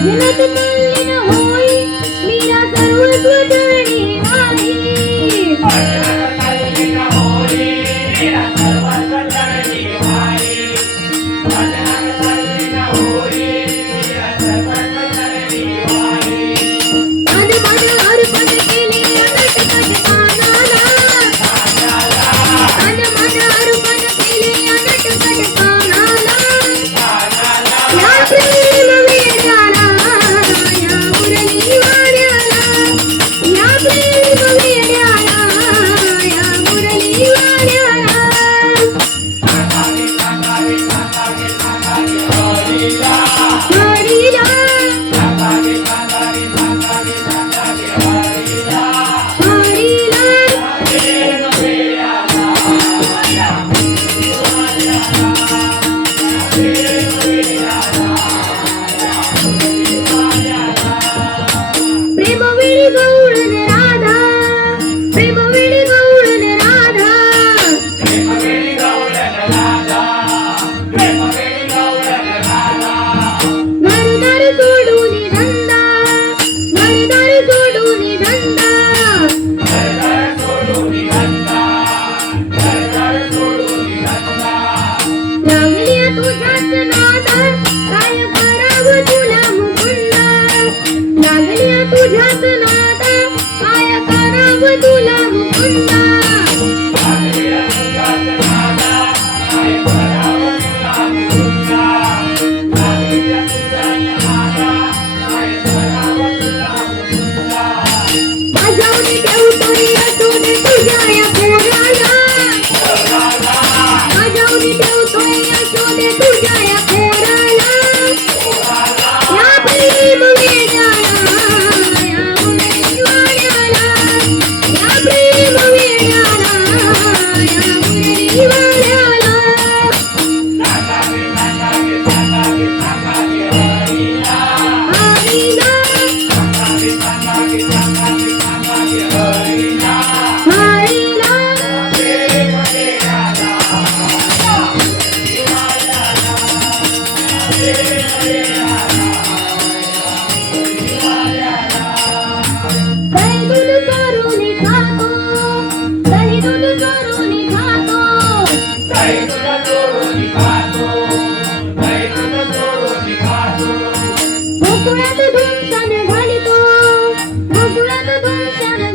Bugün öpüp तुझ्याच नादा काय करावं तुला मुकुंदा. the